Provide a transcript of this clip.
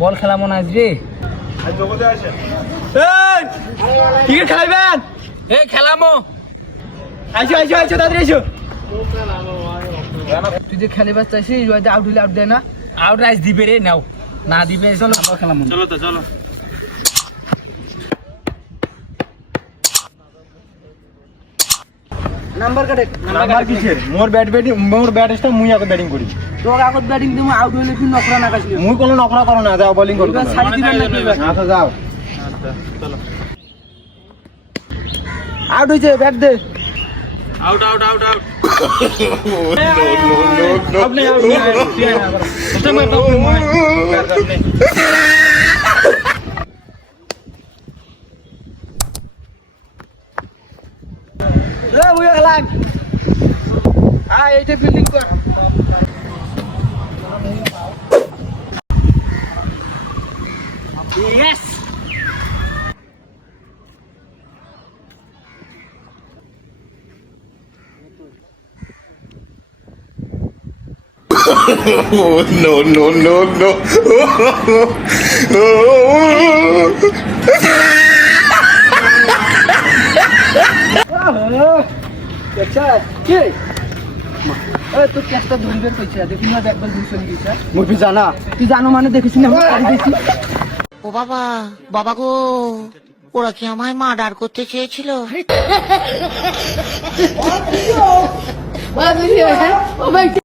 বল খেলা মনে আজকে ক্রিকেট খেলাইবেন? এই খেলামো আইসো আইসো আইসো তাড়াতাড়ি আইসো। তুই যে খেলিবার চাইছিস যদি আউট হইলে আউট দেয় না, আউট রাইস দিবে রে, নাও না দিবে চলো আমরা খেলাম। চলো তো চলো। নাম্বার কাটে নাম্বার কিসের? মোর ব্যাট স্টা মুই আগে ব্যাটিং করি। তোর আগত ব্যাটিং দিমু, আউট হইলে তুই নকরা না কাটলি। মুই কোনো নকরা করো না, যাও বোলিং করো। এবার সাইড দিবেন না কি? আচ্ছা যাও। চলো। আউট হইছে, ব্যাট দে। Out out out out. আপনি আউট নিয়ে আয়। এটা মার দাও মই। এ মুই খেলাম। এইটা ফিল্ডিং কর। Yes. Oh, no, no, no, no. আচ্ছা কি এই তো চেষ্টা ধরবে কইছে, দেখি না একবার দুইশো নিয়েছে। মুই কি জানা? তুই জানো মানে দেখিস না আমি কাটি দিয়েছি। ও বাবা, বাবা গো, ওরা কি আমায় মার্ডার করতে চেয়েছিল? ও ভাই